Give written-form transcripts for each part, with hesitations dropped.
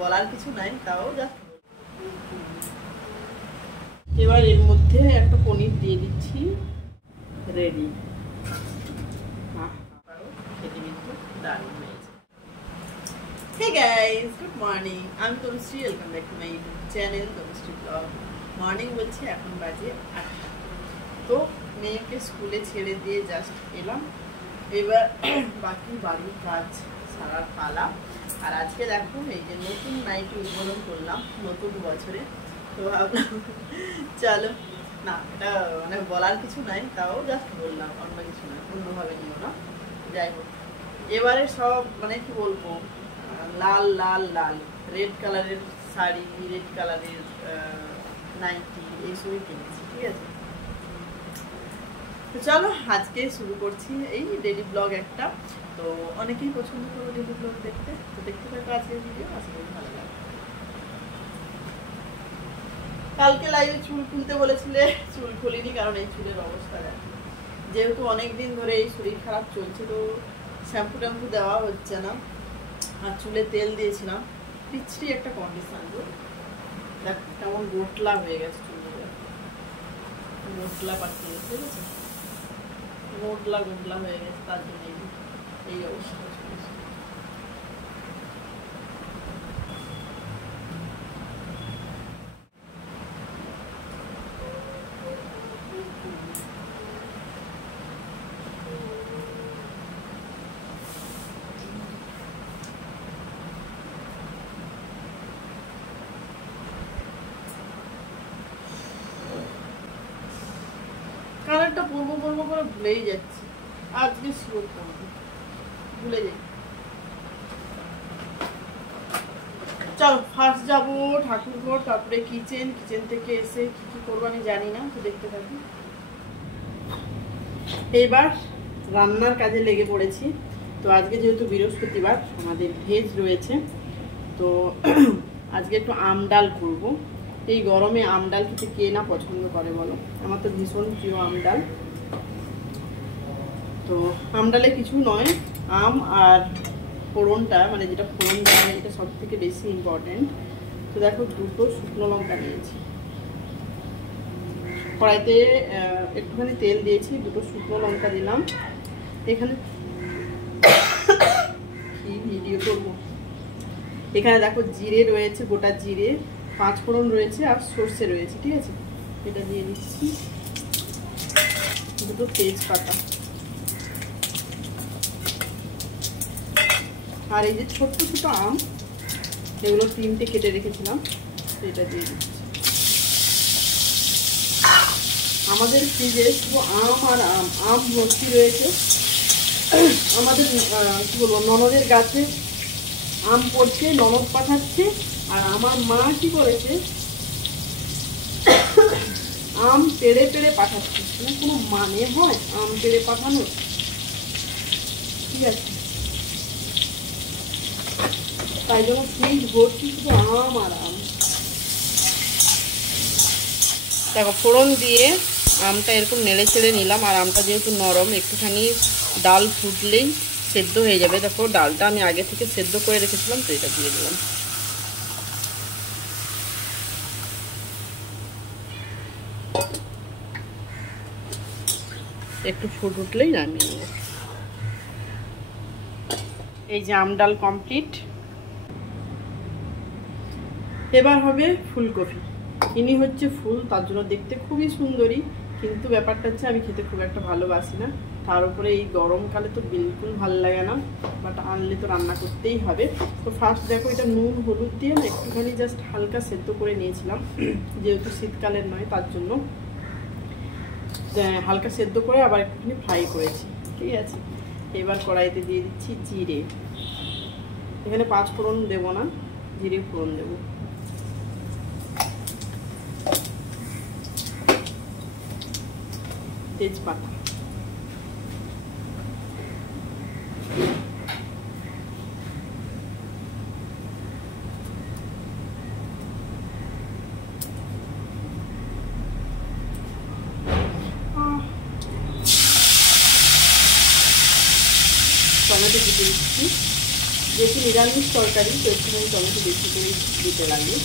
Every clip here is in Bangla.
বলার কিছু নাই, তাও জাস্ট। এবার এর মধ্যে একটা পনির দিয়ে দিচ্ছি, রেডি। খেতে কিন্তু দারুণ হয়েছে। Hey guys, good morning. I'm Tomsri. Welcome back to my YouTube channel, Tomsri Vlog. Morning বলছি, এখন বাজে 8টা। তো মেয়েকে স্কুলে ছেড়ে দিয়ে জাস্ট এলাম। এবার বাকি বাড়ির কাজ সারার পালা। আর আজকে দেখুন এই যে নতুন নাইটি উদ্বোধন করলাম নতুন বছরে। তো ভাবলাম চলো, না এটা মানে বলার কিছু নাই, তাও জাস্ট বললাম, অন্য কিছু নয়, অন্যভাবে নিও না। যাই হোক, এবারে সব মানে কি বলবো, লাল লাল লাল রেড কালারের শাড়ি, রেড কালারের নাইটি এইসবই কিনেছি, ঠিক আছে। তো চলো আজকে শুরু করছি এই ডেইলি ব্লগ একটা। তো অনেকেই পছন্দ করো ডেইলি ব্লগ দেখতে, তো দেখতে থাকো আজকের ভিডিও, আশা করি ভালো লাগে। কালকে লাইভে চুল খুলতে বলেছিলে, চুল খুলিনি, কারণ এই চুলের অবস্থা দেখো, যেহেতু অনেকদিন ধরে এই শরীর খারাপ চলছে, তো শ্যাম্পু ট্যাম্পু দেওয়া হচ্ছে না, আর চুলে তেল দিয়েছিলাম, পিছড়ি একটা কন্ডিশন। দেখ কেমন গোটলা হয়ে গেছে চুলগুলো, গোটলা পাঠিয়ে গেছে, ঠিক আছে, গোটলা গোটলা হয়ে গেছে, তার জন্য এই অবস্থা। কালারটা পূর্ব পূর্ব করে ভুলেই যাচ্ছি, আজকে শিওর করবো, ভুলে যাই। চলো ফার্স্ট যাবো ঠাকুরঘর, তারপরে কিচেন, কিচেন থেকে এসে কি কি করবো আমি জানি না, তো দেখতে থাকি। এবার রান্নার কাজে লেগে পড়েছি। তো আজকে যেহেতু বৃহস্পতিবার, আমাদের ভেজ রয়েছে, তো আজকে একটু আম ডাল করবো। এই গরমে আম ডাল খেতে কে না পছন্দ করে বলো, আমার তো ভীষণ প্রিয় আম ডাল। তো আম ডালে কিছু নয়, আম আর ফোড়নটা, মানে যেটা ফোড়ন দেওয়া হয়, এটা সব থেকে বেশি ইম্পর্টেন্ট। তো দেখো দুটো শুকনো লঙ্কা নিয়েছি, কড়াইতে একটুখানি তেল দিয়েছি, দুটো শুকনো লঙ্কা দিলাম। এখানে কি ভিডিও করবো, এখানে দেখো জিরে রয়েছে, গোটা জিরে, 5 ফোড়ন রয়েছে, আর সর্ষে রয়েছে, ঠিক আছে। এটা দিয়ে দিচ্ছি, দুটো তেজপাতা, আর এই যে ছোট্ট ছোট আম, এগুলো 3টে কেটে রেখেছিলাম, এটা দিয়ে দিচ্ছি। আমাদের ফ্রিজে শুধু আম আর আম, আম ভর্তি রয়েছে। আমাদের কি বলবো, ননদের গাছে আম পড়ছে, ননদ পাঠাচ্ছে, আর আমার মা কি করেছে, আম পেড়ে পেড়ে পাঠাচ্ছে। কোনো মানে হয় আম পেড়ে পাঠানোর, ঠিক আছে। তাই জন্য ফ্রিজ ভর্তি শুধু আম আর আম। দেখো ফোড়ন দিয়ে আমটা এরকম নেড়ে চেড়ে নিলাম, আর আমটা যেহেতু নরম, একটুখানি ডাল ফুটলেই সেদ্ধ হয়ে যাবে। দেখো ডালটা আমি আগে থেকে সেদ্ধ করে রেখেছিলাম, তো এটা দিয়ে দিলাম। একটু ফুট উঠলেই নামিয়ে নেব। এই যে আম ডাল কমপ্লিট। এবার হবে ফুলকপি। ইনি হচ্ছে ফুল, তার জন্য দেখতে খুবই সুন্দরী, কিন্তু ব্যাপারটা হচ্ছে আমি খেতে খুব একটা ভালোবাসি না। তার উপরে এই গরমকালে তো বিলকুল ভালো লাগে না, বাট আনলে তো রান্না করতেই হবে। তো ফার্স্ট দেখো এটা নুন হলুদ দিয়ে না একটুখানি জাস্ট হালকা সেদ্ধ করে নিয়েছিলাম, যেহেতু শীতকালের নয় তার জন্য হালকা সেদ্ধ করে আবার একটুখানি ফ্রাই করেছি, ঠিক আছে। এবার কড়াইতে দিয়ে দিচ্ছি জিরে, এখানে 5 ফোড়ন দেবো না, জিরে ফোড়ন দেবো। তেজপাতা, টমেটো কেটে দিচ্ছি, যেহেতু নিরামিষ তরকারি তো একটুখানি টমেটো বেশি করে দিতে লাগে।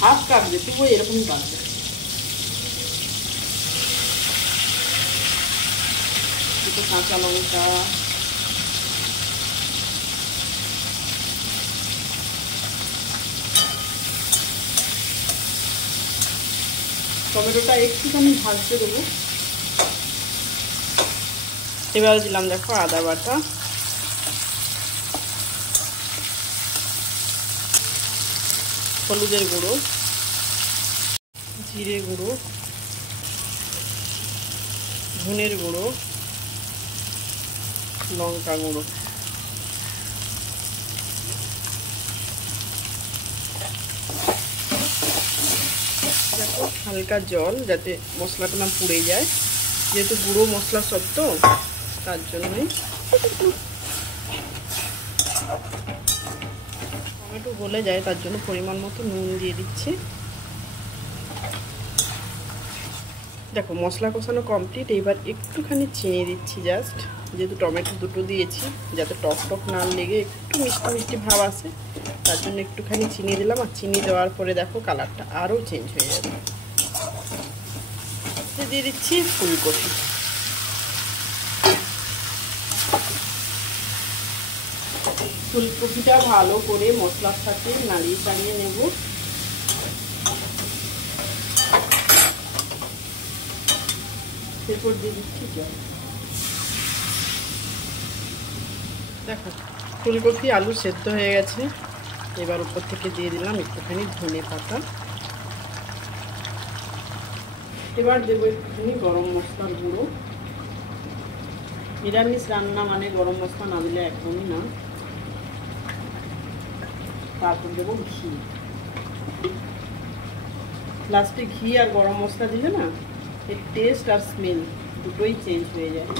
হাফ কাটবে, তবুও এরকমই কাটবে। দুটো কাঁচা লঙ্কা, টমেটোটা একটুখানি ভাজতে দেবো। এবার দিলাম দেখো আদা বাটা, হলুদের গুঁড়ো, জিরে গুঁড়ো, ধনের গুঁড়ো, লঙ্কা গুঁড়ো। দেখো হালকা জল, যাতে মশলাটা না পুড়ে যায়, যেহেতু গুঁড়ো মশলা সব তো, তার জন্যই। টমেটো গলে যায়, তার জন্য পরিমাণ মতো নুন দিয়ে দিচ্ছি। দেখো মশলা কষানো কমপ্লিট। এবার একটুখানি চিনি দিচ্ছি জাস্ট, যেহেতু টমেটো দুটো দিয়েছি, যাতে টক টক না লেগে একটু মিষ্টি মিষ্টি ভাব আসে, তার জন্য একটুখানি চিনি দিলাম। আর চিনি দেওয়ার পরে দেখো কালারটা আরও চেঞ্জ হয়ে যাবে। দিয়ে দিচ্ছি ফুলকপি। ফুলকপিটা ভালো করে মশলার সাথে নাড়িয়ে চাড়িয়ে নেব। এরপর দিয়ে দিচ্ছি জল। দেখো ফুলকপি আলু সেদ্ধ হয়ে গেছে। এবার উপর থেকে দিয়ে দিলাম একটুখানি ধনে পাতা। এবার দেবো একটুখানি গরম মশলার গুঁড়ো। নিরামিষ রান্না মানে গরম মশলা না দিলে একদমই না। তারপর দেবো ঘি। লাস্টে ঘি আর গরম মশলা দিলে না এর টেস্ট আর স্মেল দুটোই চেঞ্জ হয়ে যায়।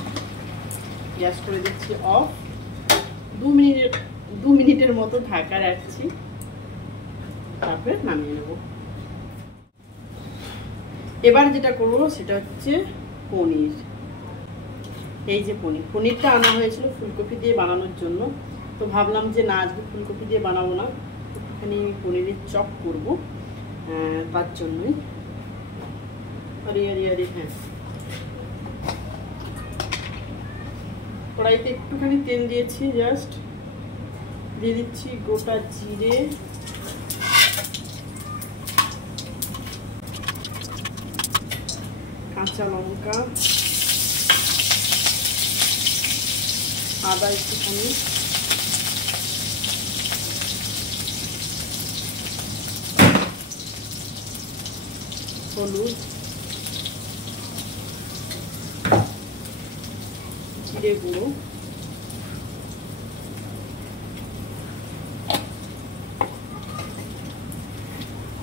গ্যাস করে দিচ্ছি অফ। 2 মিনিটের মতো ঢাকা রাখছি, তারপরে নামিয়ে নেব। এবার যেটা করবো সেটা হচ্ছে পনির। এই যে পনিরটা আনা হয়েছিল ফুলকপি দিয়ে বানানোর জন্য, তো ভাবলাম যে না আজকে ফুলকপি দিয়ে বানাবো না, একটুখানি পনিরের চপ করবো, তার জন্যই। আরে হ্যাঁ, কড়াইতে একটুখানি তেল দিয়েছি জাস্ট। দিয়ে দিচ্ছি গোটা জিরে, কাঁচা লঙ্কা, আদা একটুখানি, হলুদ, জিরে গুঁড়ো,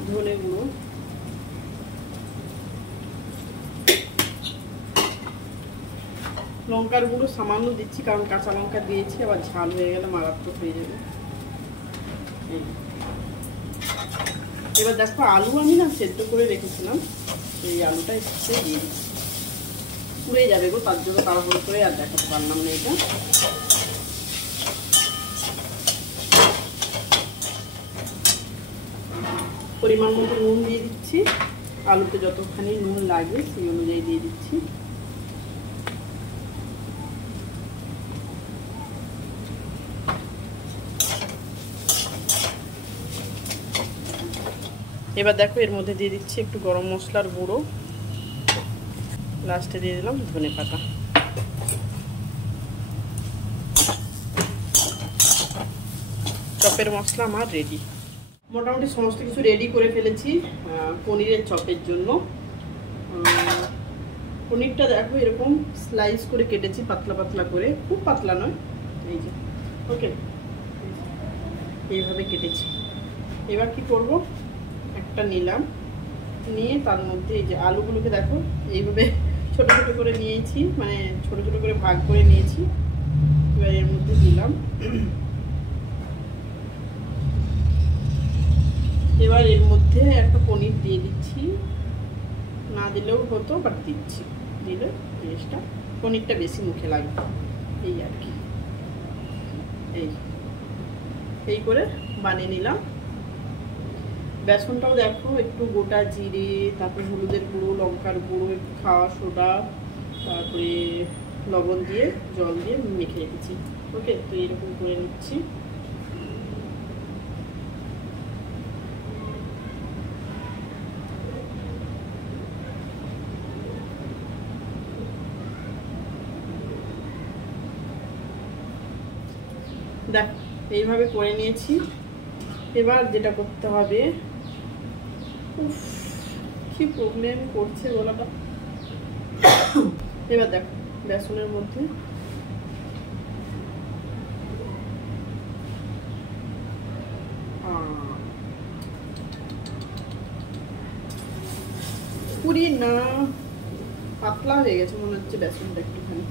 ধনে গুঁড়ো, লঙ্কার গুঁড়ো সামান্য দিচ্ছি, কারণ কাঁচা লঙ্কা দিয়েছি, আবার ঝাল হয়ে গেলে মারাত্মক হয়ে যাবে। এবার দেখো আলু আমি না সেদ্ধ করে রেখেছিলাম, এই আলুটা একটু দিয়ে দিচ্ছি। পুড়ে যাবে গো, তার জন্য তাড়াহুড়ো করে আর দেখাতে পারলাম না এটা। পরিমাণ মতো নুন দিয়ে দিচ্ছি, আলুতে যতখানি নুন লাগে সেই অনুযায়ী দিয়ে দিচ্ছি। এবার দেখো এর মধ্যে দিয়ে দিচ্ছি একটু গরম মশলার গুঁড়ো, লাস্টে দিয়ে দিলাম ধনে পাতা। চপের মশলা আমার রেডি। মোটামুটি সমস্ত কিছু রেডি করে ফেলেছি পনিরের চপের জন্য। পনিরটা দেখো এরকম স্লাইস করে কেটেছি, পাতলা পাতলা করে, খুব পাতলা নয়, এই যে ওকে এইভাবে কেটেছি। এবার কি করব, একটা নিলাম, নিয়ে তার মধ্যে এই যে আলুগুলোকে দেখো এইভাবে ছোট ছোট করে নিয়েছি, মানে ছোট ছোট করে ভাগ করে নিয়েছি। এবার এর মধ্যে দিলাম। এবার এর মধ্যে একটা পনির দিয়ে দিচ্ছি, না দিলেও হতো বাট দিচ্ছি, দিলে জিনিসটা পনিরটা বেশি মুখে লাগে, এই আর কি। এই করে বানিয়ে নিলাম। বেসনটাও দেখো একটু গোটা জিরে, তারপরে হলুদের গুঁড়ো, লঙ্কার গুঁড়ো, একটু খাওয়া সোডা, তারপরে লবণ দিয়ে জল দিয়ে মেখে রেখেছি। ওকে, তো এরকম করে নিচ্ছি। দেখ এইভাবে করে নিয়েছি। এবার যেটা করতে হবে, কি প্রবলেম করছে গলাটা। এবার দেখো বেসনের মধ্যে পুরি না, পাতলা হয়ে গেছে মনে হচ্ছে বেসনটা একটুখানি।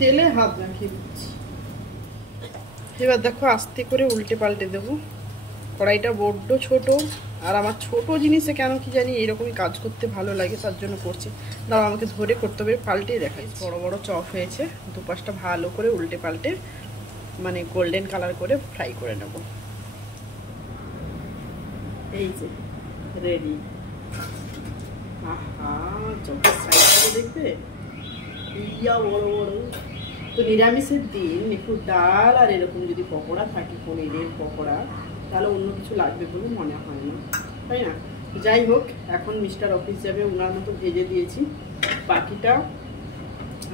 তেলে হাত রাখিয়ে দিচ্ছি। এবার দেখো আস্তে করে উল্টে পাল্টে দেবো। কড়াইটা বড্ড ছোট, আর আমার ছোট জিনিসে কেন কি জানি এরকমই কাজ করতে ভালো লাগে, তার জন্য করছি। দাও আমাকে ধরে করতে হবে, পাল্টে দেখাই। বড় বড় চপ হয়েছে, দুপাশটা ভালো করে উল্টে পাল্টে মানে গোল্ডেন কালার করে ফ্রাই করে নেব। এই যে রেডি। আহা, চপের সাইজগুলো দেখবে ইয়া বড় বড়। তো নিরামিষের দিন একটু ডাল আর এরকম যদি পকোড়া থাকে, পনিরের পকোড়া, তাহলে অন্য কিছু লাগবে বলে মনে হয় না, তাই না? যাই হোক, এখন মিস্টার অফিস যাবে, ওনার মতো ভেজে দিয়েছি। বাকিটা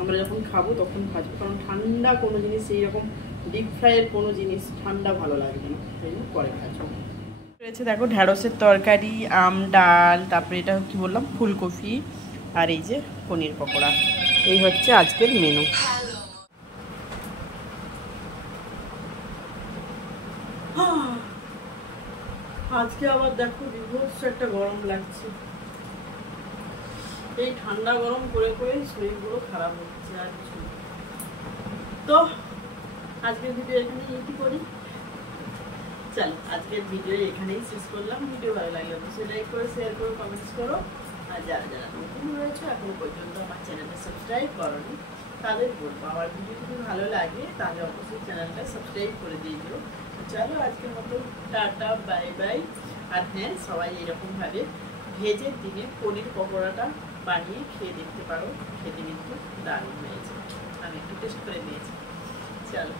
আমরা যখন খাবো তখন ভাজবো, কারণ ঠান্ডা কোনো জিনিস, এইরকম ডিপ ফ্রাইয়ের কোনো জিনিস ঠান্ডা ভালো লাগবে না, তাই না? পরে ভাজবো। রয়েছে দেখো ঢ্যাঁড়সের তরকারি, আম ডাল, তারপরে এটা কি বললাম, ফুলকপি, আর এই যে পনির পকোড়া। এই হচ্ছে আজকের মেনু। আজকে আবার দেখো বিভৎস একটা গরম লাগছে। এই ঠান্ডা গরম করে করে শরীরগুলো খারাপ হচ্ছে আর কিছু। তো আজকের ভিডিও এখানেই কি করি, চলো আজকের ভিডিও এখানেই শেষ করলাম। ভিডিও ভালো লাগলে অবশ্যই লাইক করো, শেয়ার করো, কমেন্টস করো। আর যারা যারা নতুন রয়েছে এখনো পর্যন্ত আমার চ্যানেলটা সাবস্ক্রাইব করোনি, তাদের বলবো আমার ভিডিও যদি ভালো লাগে তাহলে অবশ্যই চ্যানেলটা সাবস্ক্রাইব করে দিয়ে দিও। চলো আজকের মতো টাটা, বাই বাই। আর হ্যাঁ, সবাই এরকমভাবে ভেজের দিনে পনির পকোড়াটা বানিয়ে খেয়ে দেখতে পারো, খেতে কিন্তু দারুণ হয়েছে। আমি একটু টেস্ট করে নিয়েছি। চলো।